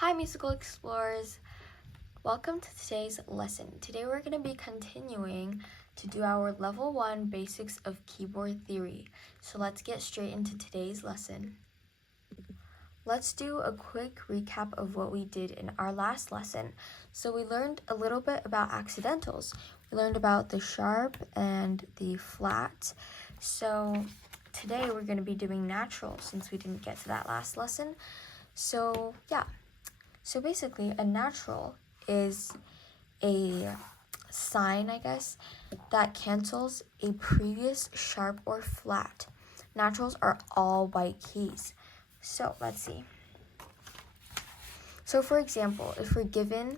Hi musical explorers, welcome to today's lesson. Today we're going to be continuing to do our level 1 basics of keyboard theory. So let's get straight into today's lesson. Let's do a quick recap of what we did in our last lesson. So we learned a little bit about accidentals. We learned about the sharp and the flat. So today we're going to be doing natural since we didn't get to that last lesson. So yeah. So basically, a natural is a sign, I guess, that cancels a previous sharp or flat. Naturals are all white keys. So let's see. So for example, if we're given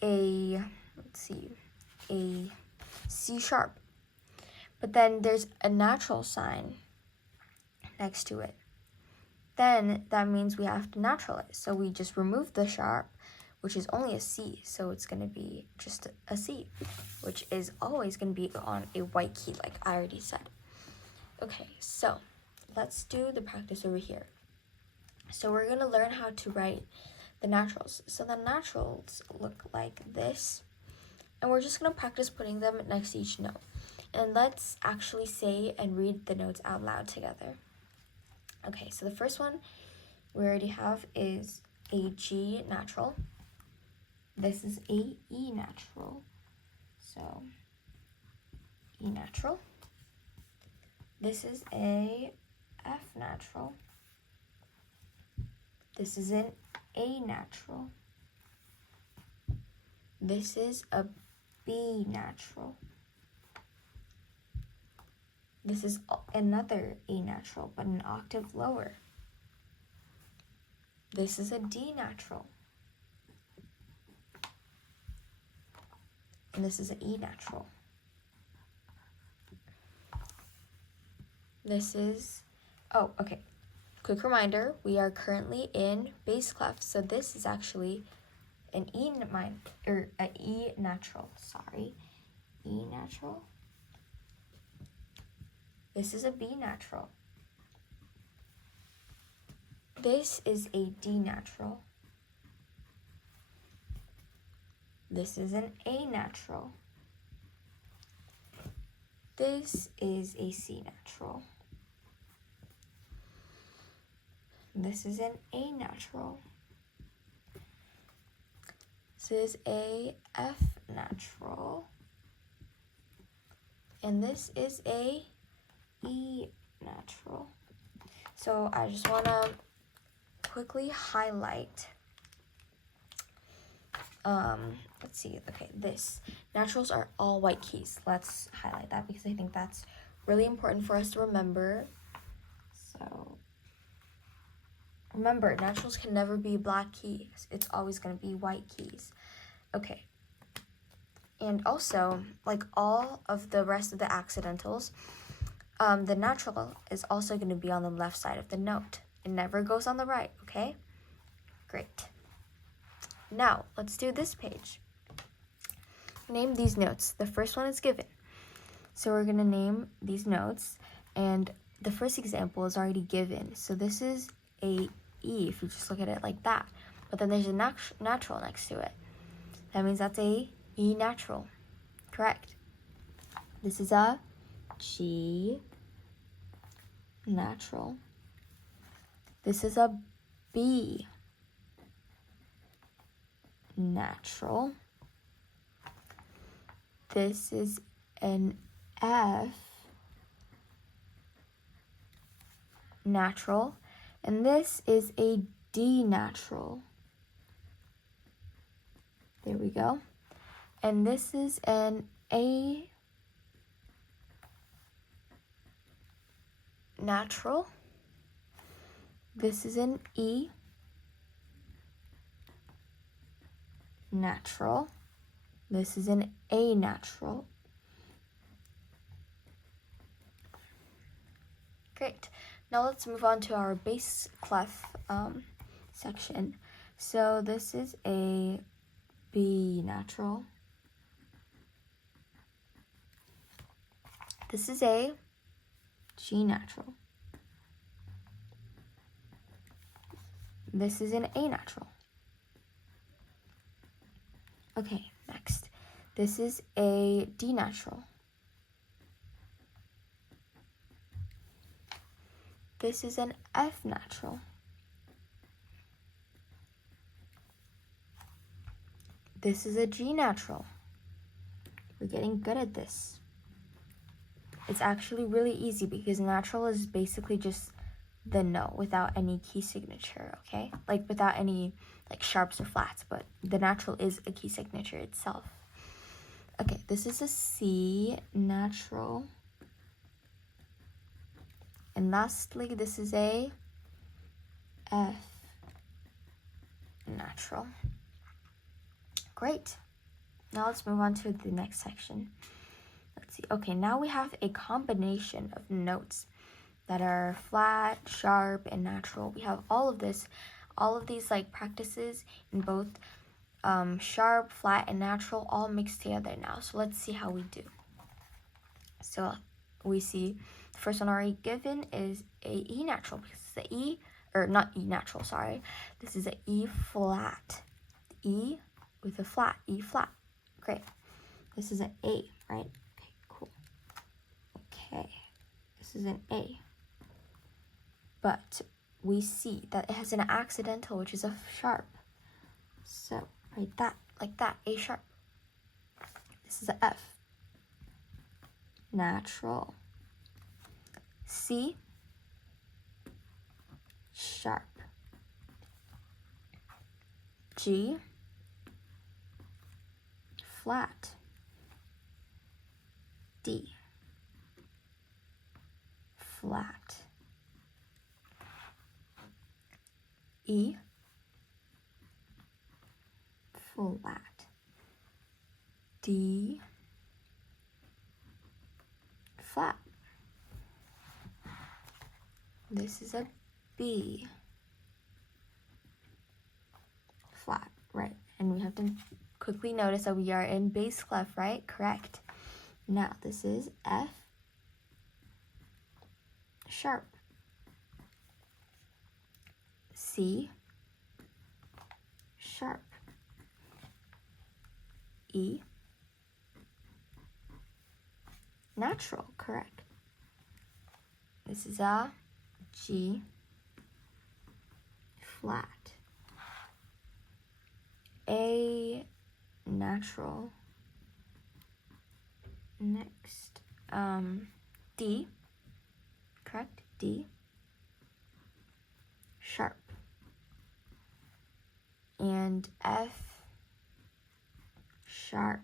a C sharp, but then there's a natural sign next to it, then that means we have to naturalize. So we just remove the sharp, which is only a C, so it's going to be just a C, which is always going to be on a white key, like I already said. Okay, so let's do the practice over here. So we're going to learn how to write the naturals. So the naturals look like this, and we're just going to practice putting them next to each note. And let's actually say and read the notes out loud together. Okay, so the first one we already have is a G natural. This is a E natural. So E natural. This is a F natural. This is an A natural. This is a B natural. This is another A natural, but an octave lower. This is a D natural. And this is an E natural. This is, quick reminder, we are currently in bass clef, so this is actually an E natural, E natural. This is a B natural. This is a D natural. This is an A natural. This is a C natural. This is an A natural. This is a F natural. And this is a E natural. So I just want to quickly highlight, this. Naturals are all white keys. Let's highlight that because I think that's really important for us to remember. So remember, naturals can never be black keys. It's always going to be white keys. Okay. And also, like all of the rest of the accidentals, the natural is also going to be on the left side of the note. It never goes on the right, okay? Great. Now, let's do this page. Name these notes. The first one is given. So we're going to name these notes, and the first example is already given. So this is a E, if you just look at it like that. But then there's a natural next to it. That means that's a E natural. Correct. This is a G natural. This is a B natural. This is an F natural. And this is a D natural. There we go. And this is an A natural. This is an E natural. This is an A natural. Great. Now let's move on to our bass clef section. So this is a B natural. This is a G natural. This is an A natural. Okay, next. This is a D natural. This is an F natural. This is a G natural. We're getting good at this. It's actually really easy because natural is basically just the note without any key signature, okay? Like without any like sharps or flats, but the natural is a key signature itself. Okay, this is a C natural. And lastly, this is a F natural. Great. Now let's move on to the next section. Let's see. Okay, now we have a combination of notes that are flat, sharp, and natural. We have all of these like practices in both sharp, flat, and natural all mixed together now. So let's see how we do. So we see the first one already given is a E natural because it's the E, or not E natural, sorry. This is a E flat. E with a flat, E flat. Great. This is an A, right? Okay, cool. Okay, this is an A. But we see that it has an accidental, which is a sharp. So write that, like that, A sharp. This is a F. Natural. C. Sharp. G. Flat. D. Flat. E. Flat. D. Flat. This is a B. Flat, right? And we have to quickly notice that we are in bass clef, right? Correct. Now this is F sharp. C sharp. E natural, correct. This is a G flat. A natural. Next, D, correct? D sharp. And F sharp.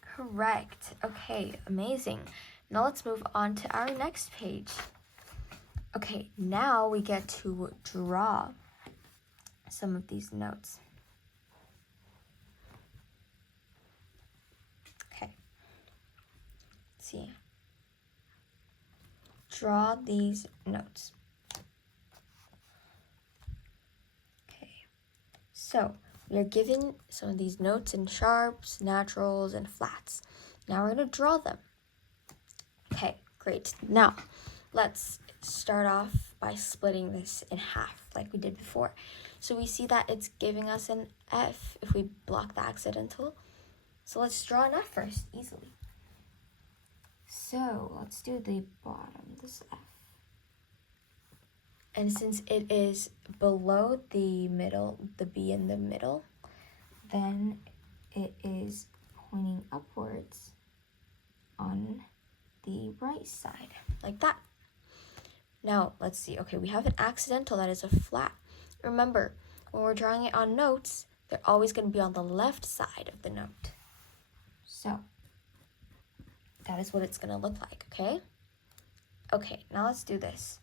Correct. Okay, amazing. Now let's move on to our next page. Okay, now we get to draw some of these notes. Okay. Let's see. Draw these notes. Okay. So we are given some of these notes in sharps, naturals, and flats. Now we're going to draw them. Okay, great. Now, let's start off by splitting this in half like we did before. So we see that it's giving us an F if we block the accidental. So let's draw an F first, easily. So let's do the bottom, this F. And since it is below the middle, the B in the middle, then it is pointing upwards on the right side, like that. Now, let's see. Okay, we have an accidental that is a flat. Remember, when we're drawing it on notes, they're always going to be on the left side of the note. So, that is what it's going to look like, okay? Okay, now let's do this.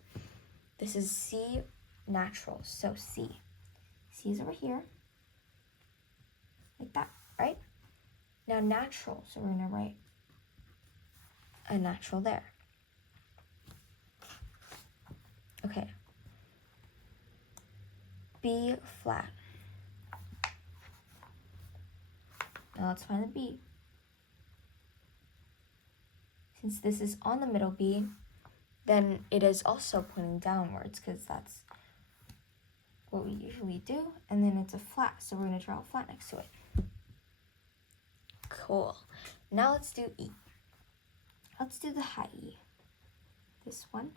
This is C natural, so C. C is over here, like that, right? Now natural, so we're going to write a natural there. Okay. B flat. Now let's find the B. Since this is on the middle B, then it is also pointing downwards because that's what we usually do. And then it's a flat, so we're going to draw a flat next to it. Cool. Now let's do E. Let's do the high E. This one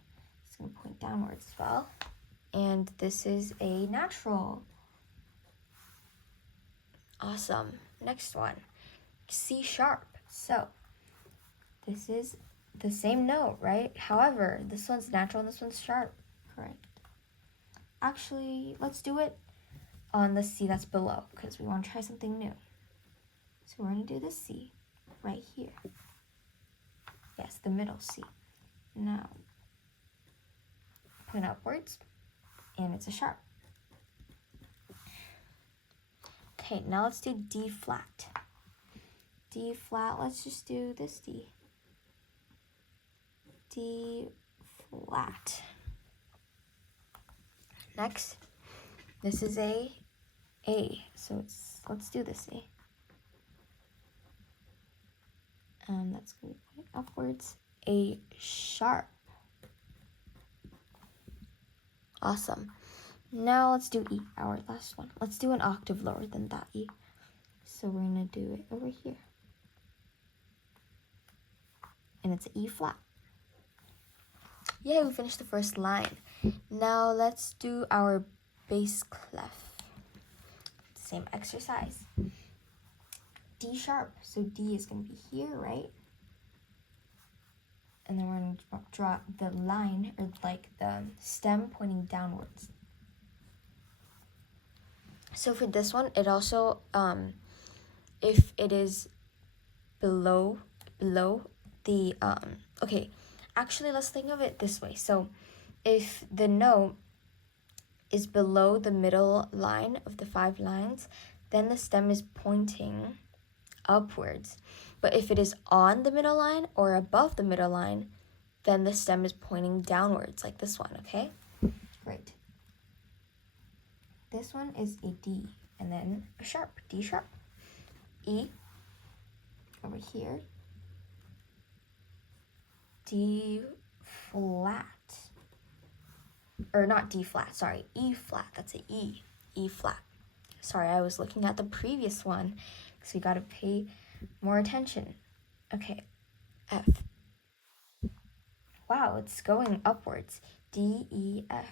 is going to point downwards as well. And this is a natural. Awesome. Next one, C sharp. So this is the same note, right? However, this one's natural and this one's sharp. Correct. Actually, let's do it on the C that's below because we want to try something new. So we're going to do the C right here. Yes, the middle C. Now, point upwards, and it's a sharp. Okay, now let's do D flat. D flat, let's just do this D. D flat. Next, this is a A, so let's do this A. That's going to be pointing upwards. A sharp. Awesome. Now let's do E, our last one. Let's do an octave lower than that E. So we're going to do it over here. And it's E flat. Yay, we finished the first line. Now let's do our bass clef. Same exercise. D sharp. So D is going to be here, right? And then we're going to draw the line, or like the stem pointing downwards. So for this one, it also, if it is below the, okay, actually let's think of it this way. So if the note is below the middle line of the 5 lines, then the stem is pointing upwards. But if it is on the middle line or above the middle line, then the stem is pointing downwards, like this one, okay? Great. This one is a D, and then a sharp, D sharp. E, over here. D flat. Or not D flat, sorry, E flat, that's an E, E flat. Sorry, I was looking at the previous one, because we gotta pay more attention. Okay, F. Wow, it's going upwards. D, E, F.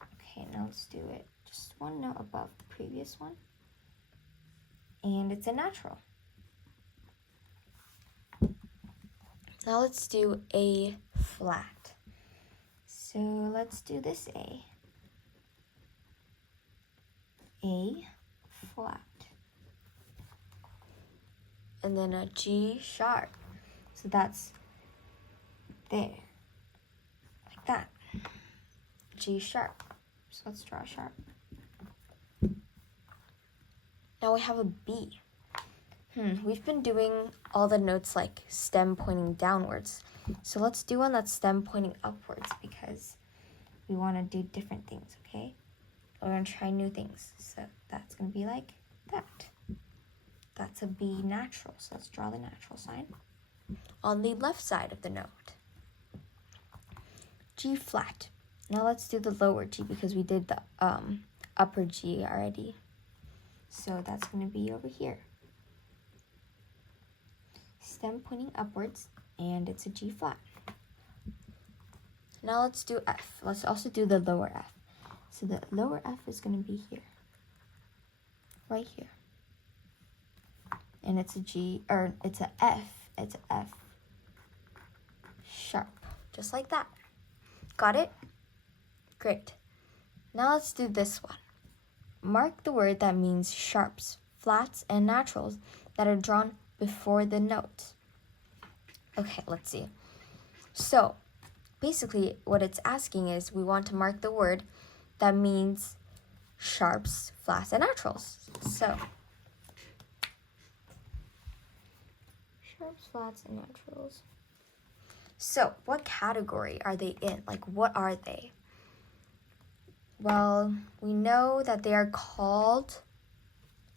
Okay, now let's do it just one note above the previous one. And it's a natural. Now let's do A flat. So let's do this A. A flat. And then a G sharp. So that's there, like that. G sharp. So let's draw a sharp. Now we have a B. We've been doing all the notes like stem pointing downwards. So let's do one that's stem pointing upwards because we want to do different things, okay? We're going to try new things. So that's going to be like that. That's a B natural. So let's draw the natural sign on the left side of the note. G flat. Now let's do the lower G because we did the upper G already. So that's going to be over here. Stem pointing upwards, and it's a G flat. Now let's do F. Let's also do the lower F. So the lower F is going to be here. Right here. And it's a G, or it's a F. It's a F sharp. Just like that. Got it? Great. Now let's do this one. Mark the word that means sharps, flats, and naturals that are drawn before the note. Okay, let's see. So, basically what it's asking is we want to mark the word that means sharps, flats, and naturals. So, sharps, flats, and naturals. So, what category are they in? Like, what are they? Well, we know that they are called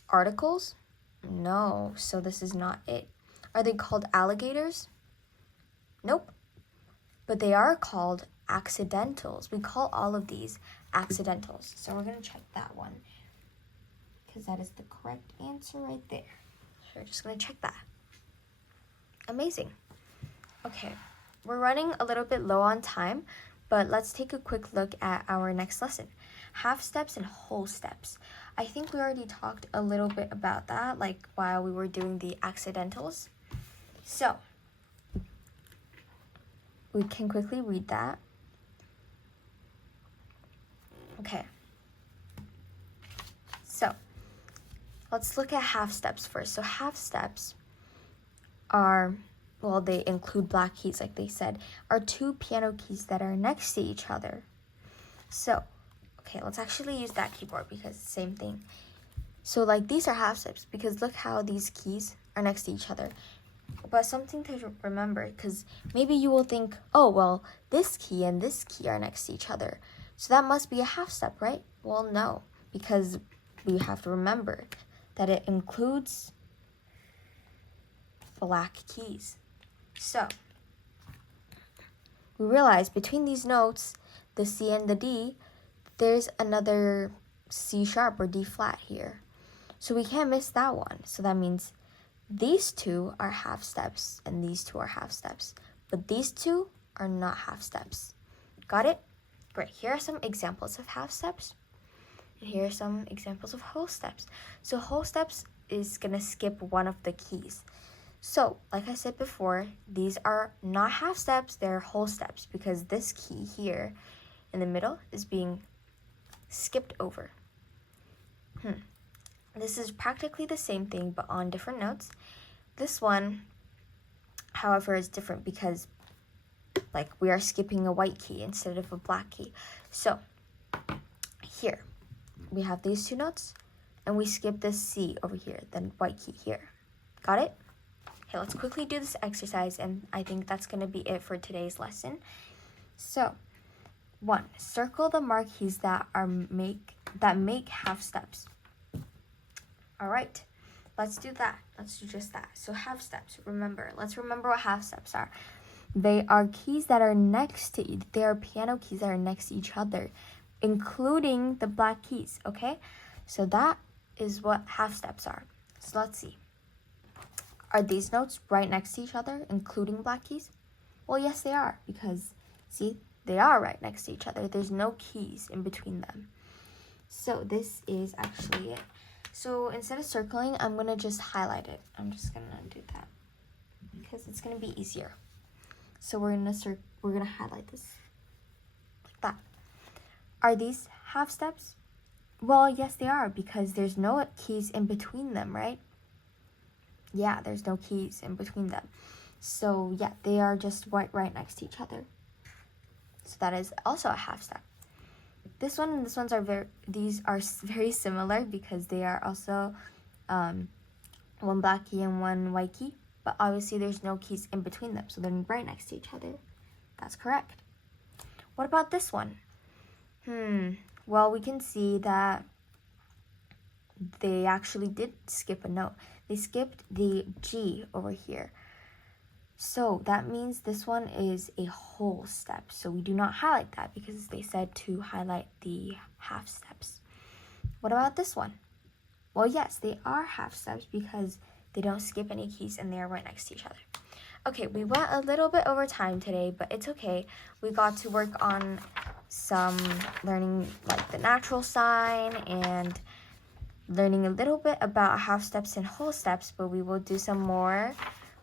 articles. No, so this is not it. Are they called alligators? Nope. But they are called accidentals. We call all of these accidentals. So we're going to check that one. because that is the correct answer right there. So we're just going to check that. Amazing. Okay, we're running a little bit low on time, but let's take a quick look at our next lesson. Half steps and whole steps. I think we already talked a little bit about that, like while we were doing the accidentals. So, we can quickly read that. Okay. So, let's look at half steps first. So, half steps are, well, they include black keys, like they said, are two piano keys that are next to each other. So, okay, let's actually use that keyboard because same thing. So, like, these are half steps because look how these keys are next to each other. But something to remember, because maybe you will think, oh, well, this key and this key are next to each other. So that must be a half step, right? Well, no, because we have to remember that it includes black keys. So we realize between these notes, the C and the D, there's another C sharp or D flat here. So we can't miss that one. So that means these two are half steps and these two are half steps, but these two are not half steps. Got it? Great. Here are some examples of half steps, and here are some examples of whole steps. So whole steps is going to skip one of the keys. So, like I said before, these are not half steps, they're whole steps because this key here in the middle is being skipped over. This is practically the same thing, but on different notes. This one, however, is different because, like, we are skipping a white key instead of a black key. So, here, we have these two notes, and we skip this C over here, then white key here. Got it? Okay, let's quickly do this exercise, and I think that's going to be it for today's lesson. So, 1, circle the marquees that make half steps. All right, let's do that. Let's do just that. So half steps, let's remember what half steps are. They are keys that are next to, they are piano keys that are next to each other, including the black keys, okay? So that is what half steps are. So let's see. Are these notes right next to each other, including black keys? Well, yes, they are, because, see, they are right next to each other. There's no keys in between them. So this is actually it. So instead of circling, I'm going to just highlight it. I'm just going to do that because it's going to be easier. So we're going to highlight this like that. Are these half steps? Well, yes, they are because there's no keys in between them, right? Yeah, there's no keys in between them. So yeah, they are just right next to each other. So that is also a half step. This one and this one's these are very similar because they are also one black key and one white key, but obviously there's no keys in between them, so they're right next to each other. That's correct. What about this one? Well, we can see that they actually did skip a note. They skipped the G over here. So that means this one is a whole step. So we do not highlight that because they said to highlight the half steps. What about this one? Well, yes, they are half steps because they don't skip any keys and they are right next to each other. Okay, we went a little bit over time today, but it's okay. We got to work on some learning like the natural sign and learning a little bit about half steps and whole steps, but we will do some more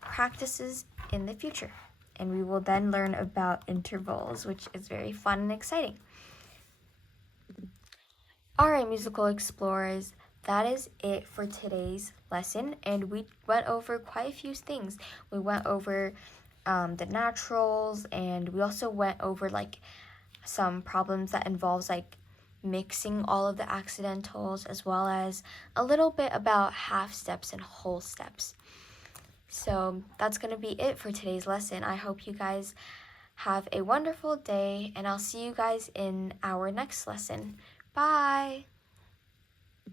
practices in the future. And we will then learn about intervals, which is very fun and exciting. Alright, musical explorers, that is it for today's lesson. And we went over quite a few things. We went over the naturals, and we also went over like some problems that involves like mixing all of the accidentals, as well as a little bit about half steps and whole steps. So that's going to be it for today's lesson. I hope you guys have a wonderful day, and I'll see you guys in our next lesson. Bye!